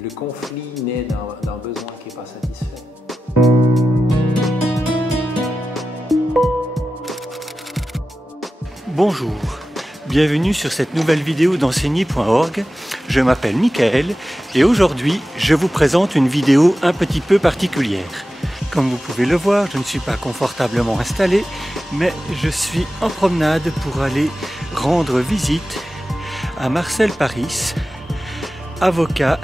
le conflit naît d'un besoin qui n'est pas satisfait. Bonjour, bienvenue sur cette nouvelle vidéo d'enseigner.org. Je m'appelle Michael et aujourd'hui je vous présente une vidéo un petit peu particulière. Comme vous pouvez le voir, je ne suis pas confortablement installé, mais je suis en promenade pour aller rendre visite à Marcel Paris, avocat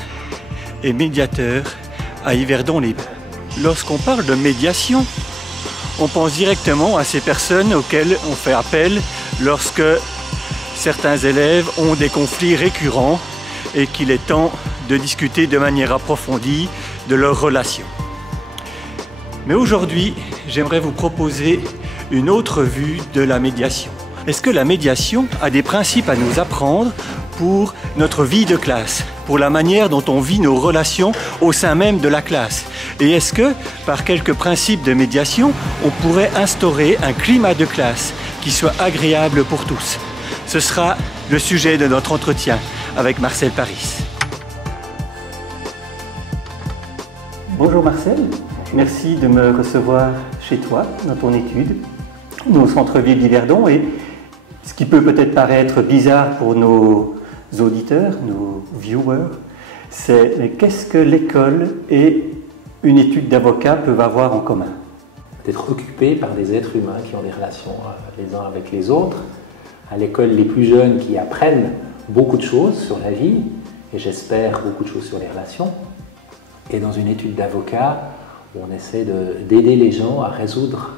et médiateur à Yverdon-les-Bains. Lorsqu'on parle de médiation, on pense directement à ces personnes auxquelles on fait appel lorsque certains élèves ont des conflits récurrents et qu'il est temps de discuter de manière approfondie de leurs relations. Mais aujourd'hui, j'aimerais vous proposer une autre vue de la médiation. Est-ce que la médiation a des principes à nous apprendre pour notre vie de classe, pour la manière dont on vit nos relations au sein même de la classe? Et est-ce que, par quelques principes de médiation, on pourrait instaurer un climat de classe qui soit agréable pour tous? Ce sera le sujet de notre entretien avec Marcel Paris. Bonjour Marcel, merci de me recevoir chez toi, dans ton étude, au centre-ville d'Yverdon. Et ce qui peut peut-être paraître bizarre pour nos auditeurs, nos viewers, c'est qu'est-ce que l'école et une étude d'avocat peuvent avoir en commun? D'être occupé par des êtres humains qui ont des relations les uns avec les autres. À l'école, les plus jeunes qui apprennent beaucoup de choses sur la vie, et j'espère beaucoup de choses sur les relations. Et dans une étude d'avocat, on essaie d'aider les gens à résoudre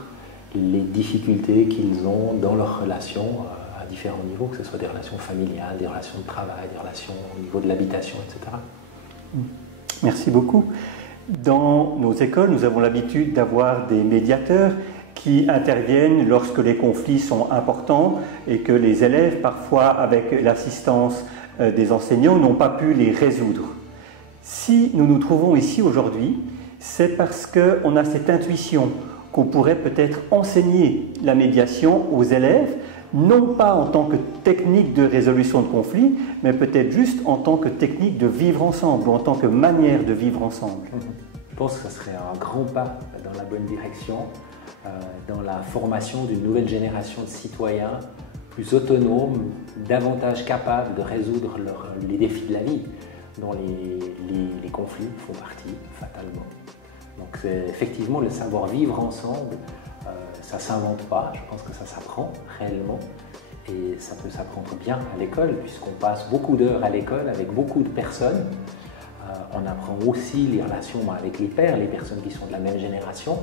les difficultés qu'ils ont dans leurs relations à différents niveaux, que ce soit des relations familiales, des relations de travail, des relations au niveau de l'habitation, etc. Merci beaucoup. Dans nos écoles, nous avons l'habitude d'avoir des médiateurs qui interviennent lorsque les conflits sont importants et que les élèves, parfois avec l'assistance des enseignants, n'ont pas pu les résoudre. Si nous nous trouvons ici aujourd'hui, c'est parce qu'on a cette intuition qu'on pourrait peut-être enseigner la médiation aux élèves, non pas en tant que technique de résolution de conflits, mais peut-être juste en tant que technique de vivre ensemble, ou en tant que manière de vivre ensemble. Je pense que ce serait un grand pas dans la bonne direction, dans la formation d'une nouvelle génération de citoyens plus autonomes, davantage capables de résoudre les défis de la vie, dont les conflits font partie fatalement. Donc effectivement, le savoir vivre ensemble, ça ne s'invente pas, je pense que ça s'apprend réellement et ça peut s'apprendre bien à l'école puisqu'on passe beaucoup d'heures à l'école avec beaucoup de personnes. On apprend aussi les relations avec les pairs, les personnes qui sont de la même génération.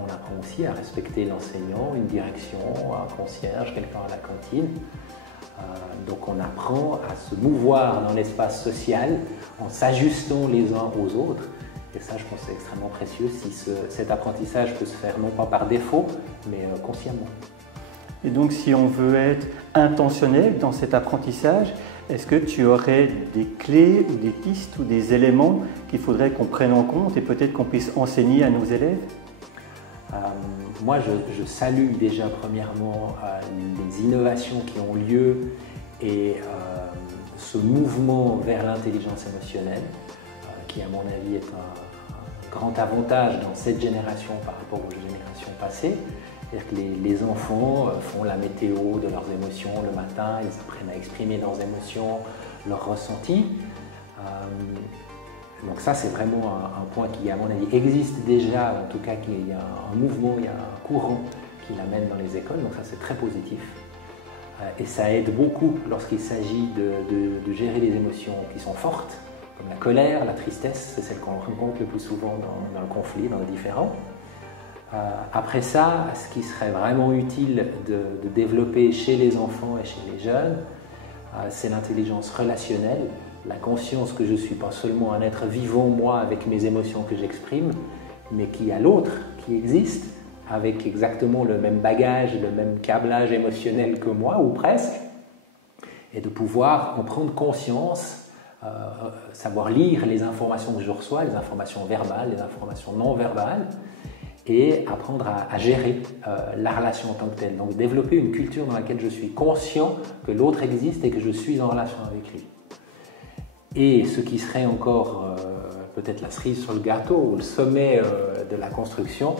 On apprend aussi à respecter l'enseignant, une direction, un concierge, quelqu'un à la cantine. Donc on apprend à se mouvoir dans l'espace social en s'ajustant les uns aux autres. Et ça, je pense que c'est extrêmement précieux si cet apprentissage peut se faire non pas par défaut, mais consciemment. Et donc, si on veut être intentionnel dans cet apprentissage, est-ce que tu aurais des clés ou des pistes ou des éléments qu'il faudrait qu'on prenne en compte et peut-être qu'on puisse enseigner à nos élèves? Moi, je salue déjà premièrement les innovations qui ont lieu et ce mouvement vers l'intelligence émotionnelle qui, à mon avis, est un grand avantage dans cette génération par rapport aux générations passées. C'est-à-dire que les enfants font la météo de leurs émotions le matin, ils apprennent à exprimer leurs émotions, leurs ressentis. Donc ça, c'est vraiment un point qui, à mon avis, existe déjà, en tout cas qu'il y a un mouvement, il y a un courant qui l'amène dans les écoles, donc ça c'est très positif. Et ça aide beaucoup lorsqu'il s'agit de gérer les émotions qui sont fortes, comme la colère, la tristesse, c'est celle qu'on rencontre le plus souvent dans le conflit, dans le différend. Après ça, ce qui serait vraiment utile de développer chez les enfants et chez les jeunes, c'est l'intelligence relationnelle, la conscience que je ne suis pas seulement un être vivant, moi, avec mes émotions que j'exprime, mais qu'il y a l'autre qui existe, avec exactement le même bagage, le même câblage émotionnel que moi, ou presque, et de pouvoir en prendre conscience, savoir lire les informations que je reçois, les informations verbales, les informations non verbales, et apprendre à gérer la relation en tant que telle. Donc développer une culture dans laquelle je suis conscient que l'autre existe et que je suis en relation avec lui. Et ce qui serait encore peut-être la cerise sur le gâteau ou le sommet de la construction,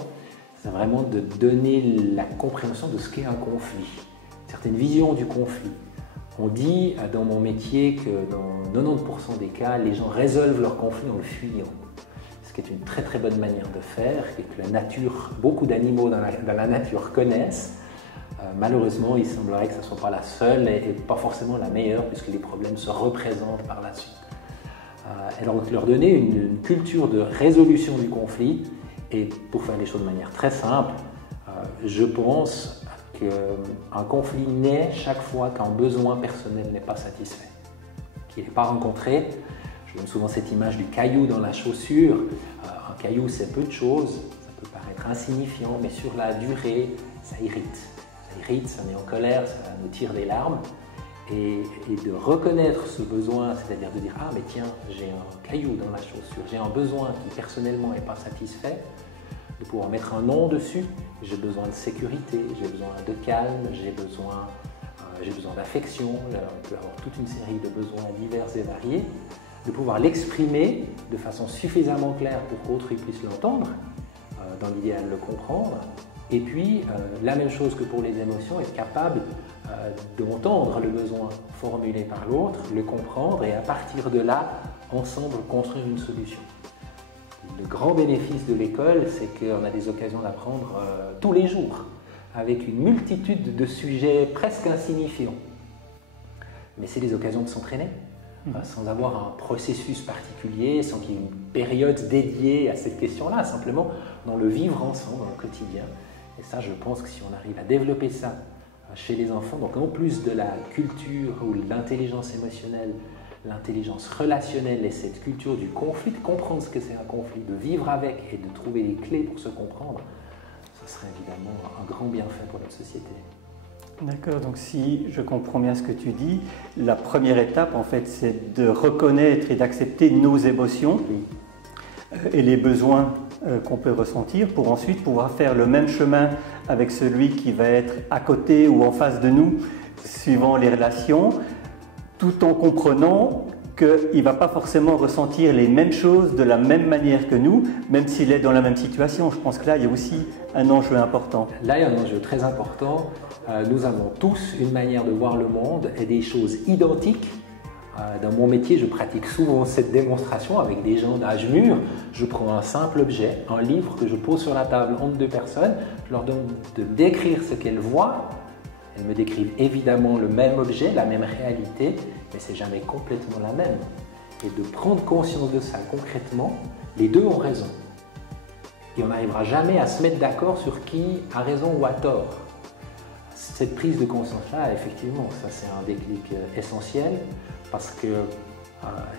c'est vraiment de donner la compréhension de ce qu'est un conflit, une certaine vision du conflit. On dit dans mon métier que dans 90% des cas, les gens résolvent leurs conflits en le fuyant. Ce qui est une très très bonne manière de faire et que la nature, beaucoup d'animaux dans la nature connaissent. Malheureusement, il semblerait que ce ne soit pas la seule et pas forcément la meilleure puisque les problèmes se représentent par la suite. Et donc leur donner une culture de résolution du conflit. Et pour faire les choses de manière très simple, je pense qu'un conflit naît chaque fois qu'un besoin personnel n'est pas satisfait, qu'il n'est pas rencontré. Je donne souvent cette image du caillou dans la chaussure. Un caillou, c'est peu de choses, ça peut paraître insignifiant, mais sur la durée, ça irrite. Ça irrite, ça met en colère, ça nous tire des larmes. Et de reconnaître ce besoin, c'est-à-dire de dire « Ah, mais tiens, j'ai un caillou dans la chaussure, j'ai un besoin qui personnellement n'est pas satisfait », de pouvoir mettre un nom dessus. J'ai besoin de sécurité, j'ai besoin de calme, j'ai besoin d'affection, on peut avoir toute une série de besoins divers et variés. De pouvoir l'exprimer de façon suffisamment claire pour qu'autrui puisse l'entendre, dans l'idéal le comprendre. Et puis, la même chose que pour les émotions, être capable d'entendre le besoin formulé par l'autre, le comprendre et à partir de là, ensemble construire une solution. Le grand bénéfice de l'école, c'est qu'on a des occasions d'apprendre tous les jours, avec une multitude de sujets presque insignifiants. Mais c'est des occasions de s'entraîner, sans avoir un processus particulier, sans qu'il y ait une période dédiée à cette question-là, simplement dans le vivre ensemble, dans le quotidien. Et ça, je pense que si on arrive à développer ça chez les enfants, donc en plus de la culture ou l'intelligence émotionnelle, l'intelligence relationnelle et cette culture du conflit, de comprendre ce que c'est un conflit, de vivre avec et de trouver les clés pour se comprendre, ce serait évidemment un grand bienfait pour notre société. D'accord, donc si je comprends bien ce que tu dis, la première étape en fait c'est de reconnaître et d'accepter nos émotions et les besoins qu'on peut ressentir pour ensuite pouvoir faire le même chemin avec celui qui va être à côté ou en face de nous suivant les relations, tout en comprenant qu'il ne va pas forcément ressentir les mêmes choses de la même manière que nous, même s'il est dans la même situation. Je pense que là, il y a aussi un enjeu important. Là, il y a un enjeu très important. Nous avons tous une manière de voir le monde et des choses identiques. Dans mon métier, je pratique souvent cette démonstration avec des gens d'âge mûr. Je prends un simple objet, un livre que je pose sur la table entre deux personnes. Je leur demande de décrire ce qu'elles voient. Elles me décrivent évidemment le même objet, la même réalité, mais c'est jamais complètement la même. Et de prendre conscience de ça concrètement, les deux ont raison. Et on n'arrivera jamais à se mettre d'accord sur qui a raison ou a tort. Cette prise de conscience-là, effectivement, ça c'est un déclic essentiel parce que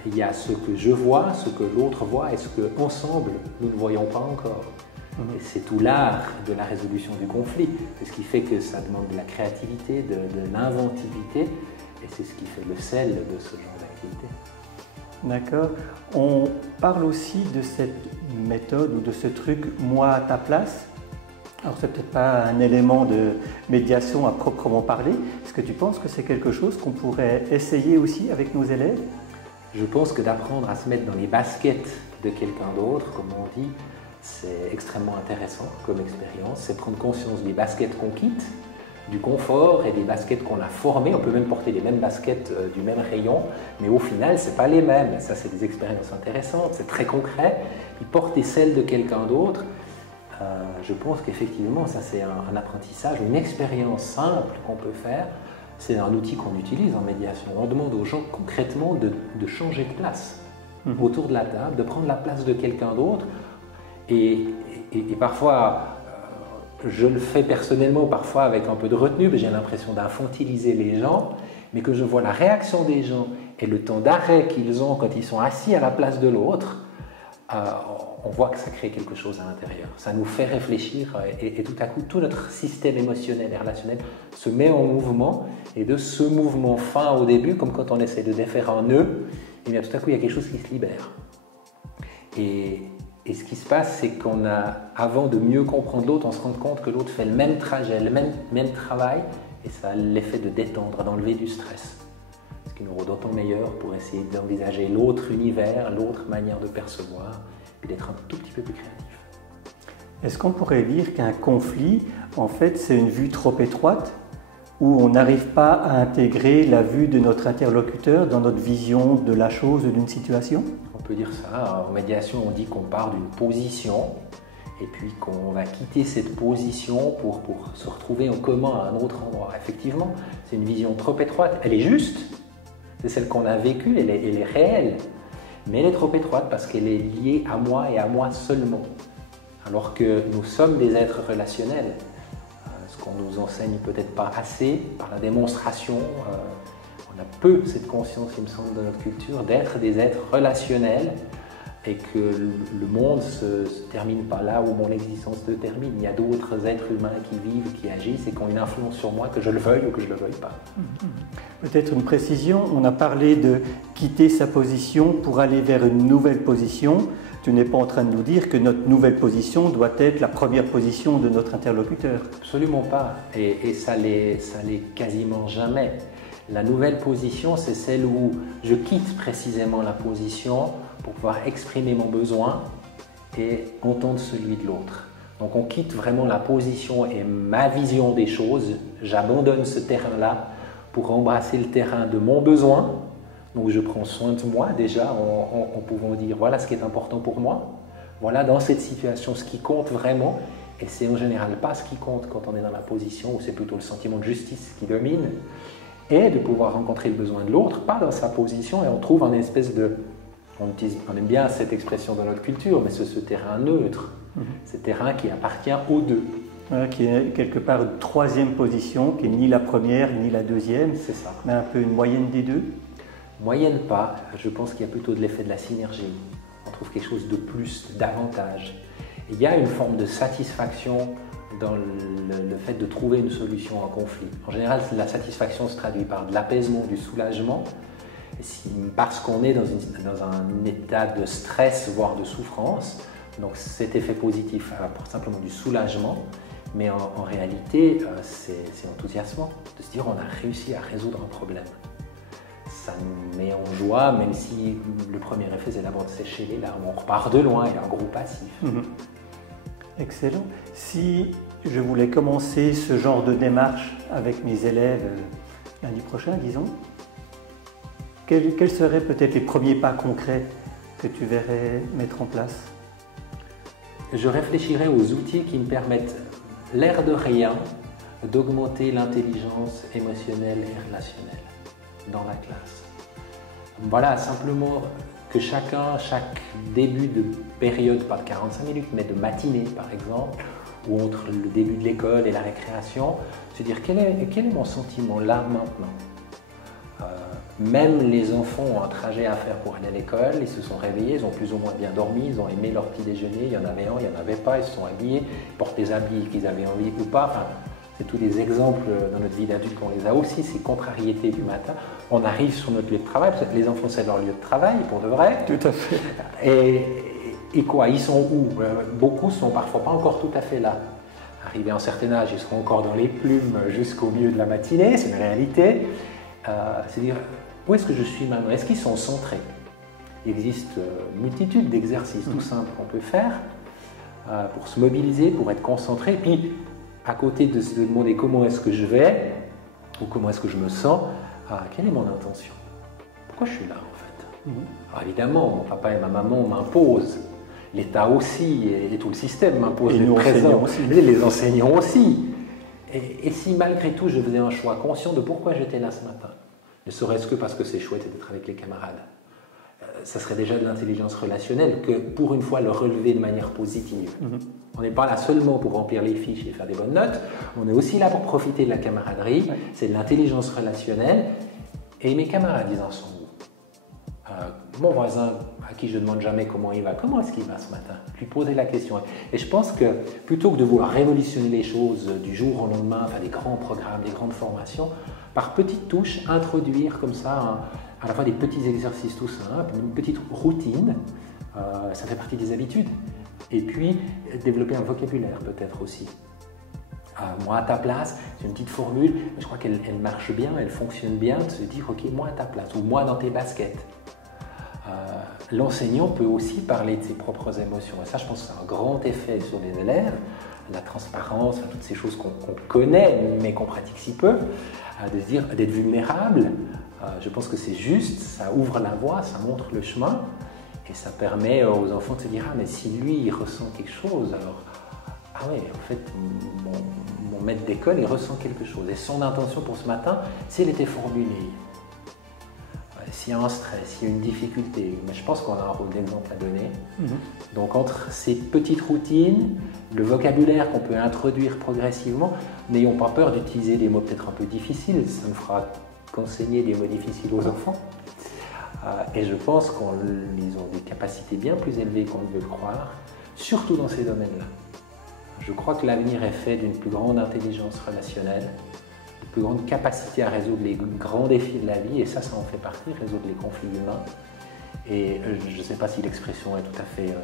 il y a ce que je vois, ce que l'autre voit et ce que ensemble nous ne voyons pas encore. Et c'est tout l'art de la résolution du conflit. C'est ce qui fait que ça demande de la créativité, de l'inventivité, et c'est ce qui fait le sel de ce genre d'activité. D'accord. On parle aussi de cette méthode ou de ce truc « moi à ta place ». Alors c'est peut-être pas un élément de médiation à proprement parler. Est-ce que tu penses que c'est quelque chose qu'on pourrait essayer aussi avec nos élèves? Je pense que d'apprendre à se mettre dans les baskets de quelqu'un d'autre, comme on dit, c'est extrêmement intéressant comme expérience. C'est prendre conscience des baskets qu'on quitte, du confort et des baskets qu'on a formées. On peut même porter les mêmes baskets du même rayon, mais au final, ce n'est pas les mêmes. Ça, c'est des expériences intéressantes, c'est très concret. Puis porter celles de quelqu'un d'autre, je pense qu'effectivement, ça c'est un apprentissage, une expérience simple qu'on peut faire. C'est un outil qu'on utilise en médiation. On demande aux gens concrètement de changer de place autour de la table, de prendre la place de quelqu'un d'autre. Et parfois, je le fais personnellement, parfois avec un peu de retenue, j'ai l'impression d'infantiliser les gens, mais que je vois la réaction des gens et le temps d'arrêt qu'ils ont quand ils sont assis à la place de l'autre, on voit que ça crée quelque chose à l'intérieur. Ça nous fait réfléchir et tout à coup, tout notre système émotionnel et relationnel se met en mouvement. Et de ce mouvement fin au début, comme quand on essaie de défaire un nœud, et bien tout à coup, il y a quelque chose qui se libère. Et ce qui se passe, c'est qu'on a, avant de mieux comprendre l'autre, on se rend compte que l'autre fait le même trajet, le même travail, et ça a l'effet de détendre, d'enlever du stress. Ce qui nous rend d'autant meilleur pour essayer d'envisager l'autre univers, l'autre manière de percevoir, et d'être un tout petit peu plus créatif. Est-ce qu'on pourrait dire qu'un conflit, en fait, c'est une vue trop étroite, où on n'arrive pas à intégrer la vue de notre interlocuteur dans notre vision de la chose ou d'une situation? On peut dire ça. En médiation, on dit qu'on part d'une position et puis qu'on va quitter cette position pour se retrouver en commun à un autre endroit. Effectivement, c'est une vision trop étroite. Elle est juste, c'est celle qu'on a vécue, elle est réelle, mais elle est trop étroite parce qu'elle est liée à moi et à moi seulement. Alors que nous sommes des êtres relationnels. Ce qu'on nous enseigne peut-être pas assez par la démonstration. On a peu cette conscience, il me semble, de notre culture, d'être des êtres relationnels et que le monde ne se termine pas là où mon existence se termine. Il y a d'autres êtres humains qui vivent, qui agissent et qui ont une influence sur moi, que je le veuille ou que je ne le veuille pas. Peut-être une précision, on a parlé de quitter sa position pour aller vers une nouvelle position. Tu n'es pas en train de nous dire que notre nouvelle position doit être la première position de notre interlocuteur. Absolument pas, et ça l'est quasiment jamais. La nouvelle position, c'est celle où je quitte précisément la position pour pouvoir exprimer mon besoin et entendre celui de l'autre. Donc on quitte vraiment la position et ma vision des choses, j'abandonne ce terrain-là pour embrasser le terrain de mon besoin. Donc je prends soin de moi déjà en pouvant dire voilà ce qui est important pour moi, voilà dans cette situation ce qui compte vraiment, et c'est en général pas ce qui compte quand on est dans la position où c'est plutôt le sentiment de justice qui domine, et de pouvoir rencontrer le besoin de l'autre, pas dans sa position, et on trouve une espèce de, on aime bien cette expression dans notre culture, mais c'est ce terrain neutre, ce terrain qui appartient aux deux. Qui est quelque part une troisième position, qui n'est ni la première ni la deuxième, c'est ça. Mais un peu une moyenne des deux. Moyenne pas, je pense qu'il y a plutôt de l'effet de la synergie. On trouve quelque chose de plus, davantage. Et il y a une forme de satisfaction dans le fait de trouver une solution à un conflit. En général, la satisfaction se traduit par de l'apaisement, du soulagement, parce qu'on est dans un état de stress, voire de souffrance. Donc cet effet positif apporte simplement du soulagement, mais en réalité, c'est enthousiasmant de se dire on a réussi à résoudre un problème. Ça nous met en joie, même si le premier effet, c'est d'abord de sécher les larmes. On repart de loin, il y a un gros passif. Excellent. Si je voulais commencer ce genre de démarche avec mes élèves lundi prochain, disons, quels seraient peut-être les premiers pas concrets que tu verrais mettre en place? Je réfléchirais aux outils qui me permettent, l'air de rien, d'augmenter l'intelligence émotionnelle et relationnelle dans la classe. Voilà, simplement que chaque début de période, pas de 45 minutes, mais de matinée par exemple, ou entre le début de l'école et la récréation, se dire quel est mon sentiment là maintenant. Même les enfants ont un trajet à faire pour aller à l'école, ils se sont réveillés, ils ont plus ou moins bien dormi, ils ont aimé leur petit déjeuner, il y en avait un, il n'y en avait pas, ils se sont habillés, ils portent les habits qu'ils avaient envie ou pas. Enfin, c'est tous des exemples dans notre vie d'adulte qu'on les a aussi, ces contrariétés du matin. On arrive sur notre lieu de travail, parce que les enfants c'est leur lieu de travail pour de vrai. Tout à fait. Et quoi, ils sont où? Beaucoup sont parfois pas encore tout à fait là. Arrivés à un certain âge, ils seront encore dans les plumes jusqu'au milieu de la matinée, c'est une réalité. C'est-à-dire, où est-ce que je suis maintenant? Est-ce qu'ils sont centrés? Il existe une multitude d'exercices tout simples qu'on peut faire pour se mobiliser, pour être concentré. Et puis, à côté de se demander comment est-ce que je vais, ou comment est-ce que je me sens, quelle est mon intention? Pourquoi je suis là en fait? Alors évidemment, mon papa et ma maman m'imposent, l'État aussi, et tout le système m'impose d'être présent, les enseignants aussi. Et si malgré tout je faisais un choix conscient de pourquoi j'étais là ce matin, ne serait-ce que parce que c'est chouette d'être avec les camarades, ça serait déjà de l'intelligence relationnelle que pour une fois le relever de manière positive. On n'est pas là seulement pour remplir les fiches et faire des bonnes notes, on est aussi là pour profiter de la camaraderie, c'est de l'intelligence relationnelle. Et mes camarades, ils en sont où? Mon voisin, à qui je ne demande jamais comment il va, comment est-ce qu'il va ce matin? Lui poser la question. Et je pense que plutôt que de vouloir révolutionner les choses du jour au lendemain, faire des grands programmes, des grandes formations, par petites touches, introduire comme ça à la fois des petits exercices tout simples, une petite routine, ça fait partie des habitudes. Et puis développer un vocabulaire peut-être aussi. Moi à ta place, c'est une petite formule, mais je crois qu'elle marche bien, elle fonctionne bien, de se dire ok, moi à ta place, ou moi dans tes baskets. L'enseignant peut aussi parler de ses propres émotions, et ça je pense que c'est un grand effet sur les élèves, la transparence, toutes ces choses qu'on connaît mais qu'on pratique si peu, de se dire d'être vulnérable, je pense que c'est juste, ça ouvre la voie, ça montre le chemin, et ça permet aux enfants de se dire ah mais si lui il ressent quelque chose, alors ah oui, en fait, mon maître d'école, il ressent quelque chose. Et son intention pour ce matin, si elle était formulée, s'il y a un stress, s'il y a une difficulté, mais je pense qu'on a un rôle d'exemple à donner. Donc entre ces petites routines, le vocabulaire qu'on peut introduire progressivement, n'ayons pas peur d'utiliser des mots peut-être un peu difficiles, ça ne fera qu'enseigner des mots difficiles aux enfants. Et je pense qu'ils ont des capacités bien plus élevées qu'on ne veut le croire, surtout dans ces domaines-là. Je crois que l'avenir est fait d'une plus grande intelligence relationnelle, d'une plus grande capacité à résoudre les grands défis de la vie, et ça en fait partie, résoudre les conflits humains. Et je ne sais pas si l'expression est tout à fait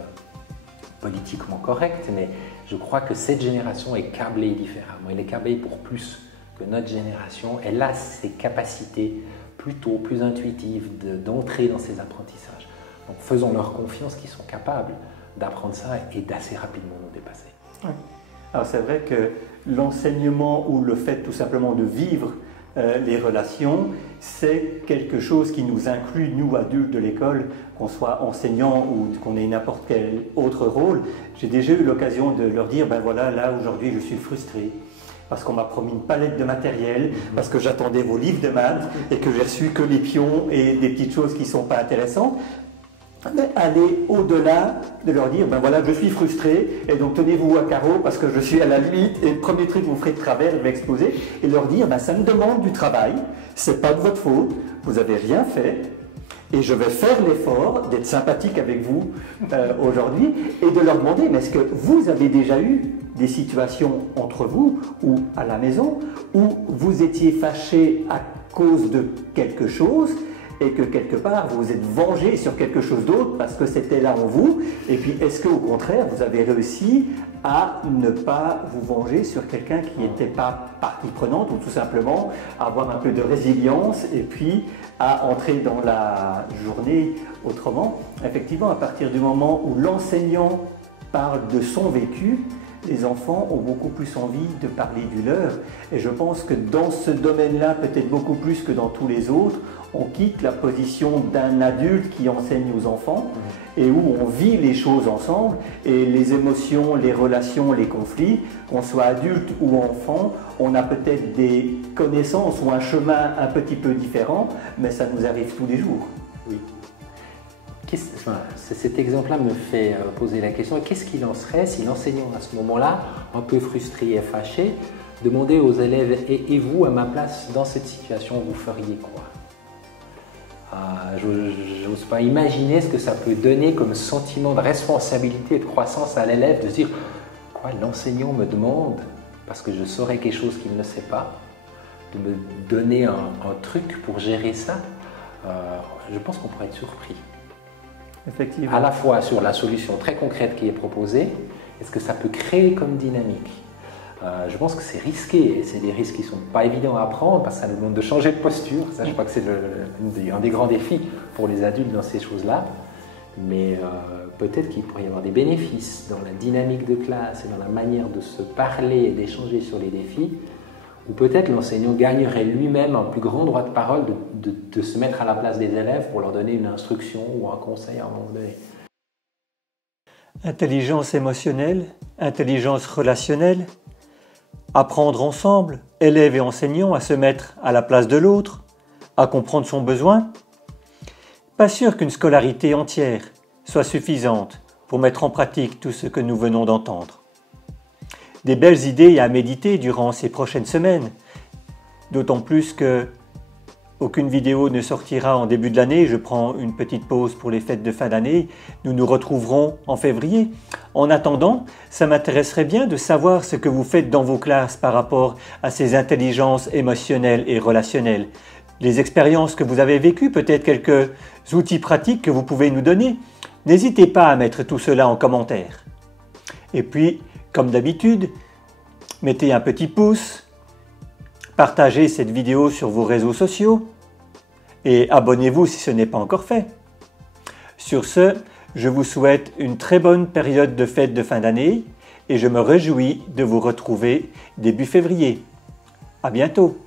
politiquement correcte, mais je crois que cette génération est câblée différemment. Elle est câblée pour plus que notre génération. Elle a ces capacités plutôt plus intuitives d'entrer dans ces apprentissages. Donc faisons leur confiance qu'ils sont capables d'apprendre ça et d'assez rapidement nous dépasser. Ouais. Alors c'est vrai que l'enseignement ou le fait tout simplement de vivre les relations, c'est quelque chose qui nous inclut, nous adultes de l'école, qu'on soit enseignant ou qu'on ait n'importe quel autre rôle. J'ai déjà eu l'occasion de leur dire, ben voilà, là aujourd'hui je suis frustré parce qu'on m'a promis une palette de matériel, parce que j'attendais vos livres de maths et que j'ai reçu que les pions et des petites choses qui ne sont pas intéressantes. Mais aller au-delà de leur dire, ben voilà, je suis frustré et donc tenez-vous à carreau parce que je suis à la limite et le premier truc que vous ferez de travers, il va exploser. Et leur dire, ben ça me demande du travail, c'est pas de votre faute, vous n'avez rien fait et je vais faire l'effort d'être sympathique avec vous aujourd'hui et de leur demander, mais est-ce que vous avez déjà eu des situations entre vous ou à la maison où vous étiez fâché à cause de quelque chose et que quelque part vous vous êtes vengé sur quelque chose d'autre parce que c'était là en vous, et puis est-ce qu'au contraire vous avez réussi à ne pas vous venger sur quelqu'un qui n'était pas partie prenante, ou tout simplement avoir un peu de résilience et puis à entrer dans la journée autrement. Effectivement, à partir du moment où l'enseignant parle de son vécu, les enfants ont beaucoup plus envie de parler du leur, et je pense que dans ce domaine-là, peut-être beaucoup plus que dans tous les autres, on quitte la position d'un adulte qui enseigne aux enfants et où on vit les choses ensemble, et les émotions, les relations, les conflits, qu'on soit adulte ou enfant, on a peut-être des connaissances ou un chemin un petit peu différent, mais ça nous arrive tous les jours. Oui. Cet exemple-là me fait poser la question, qu'est-ce qu'il en serait si l'enseignant à ce moment-là, un peu frustré et fâché, demandait aux élèves « et vous, à ma place, dans cette situation, vous feriez quoi ?» Je n'ose pas imaginer ce que ça peut donner comme sentiment de responsabilité et de croissance à l'élève, de se dire « quoi, l'enseignant me demande, parce que je saurais quelque chose qu'il ne sait pas, de me donner un truc pour gérer ça ?» Je pense qu'on pourrait être surpris. Effectivement. À la fois sur la solution très concrète qui est proposée, est-ce que ça peut créer comme dynamique. Je pense que c'est risqué, et c'est des risques qui ne sont pas évidents à prendre parce que ça nous demande de changer de posture. Ça, je crois que c'est un des grands défis pour les adultes dans ces choses-là. Mais peut-être qu'il pourrait y avoir des bénéfices dans la dynamique de classe et dans la manière de se parler et d'échanger sur les défis, ou peut-être l'enseignant gagnerait lui-même un plus grand droit de parole de se mettre à la place des élèves pour leur donner une instruction ou un conseil à un moment donné. Intelligence émotionnelle, intelligence relationnelle, apprendre ensemble, élèves et enseignants, à se mettre à la place de l'autre, à comprendre son besoin. Pas sûr qu'une scolarité entière soit suffisante pour mettre en pratique tout ce que nous venons d'entendre. Des belles idées à méditer durant ces prochaines semaines, d'autant plus que aucune vidéo ne sortira en début de l'année. Je prends une petite pause pour les fêtes de fin d'année. Nous nous retrouverons en février. En attendant, ça m'intéresserait bien de savoir ce que vous faites dans vos classes par rapport à ces intelligences émotionnelles et relationnelles. Les expériences que vous avez vécues, peut-être quelques outils pratiques que vous pouvez nous donner. N'hésitez pas à mettre tout cela en commentaire. Et puis, comme d'habitude, mettez un petit pouce, partagez cette vidéo sur vos réseaux sociaux et abonnez-vous si ce n'est pas encore fait. Sur ce, je vous souhaite une très bonne période de fête de fin d'année et je me réjouis de vous retrouver début février. À bientôt!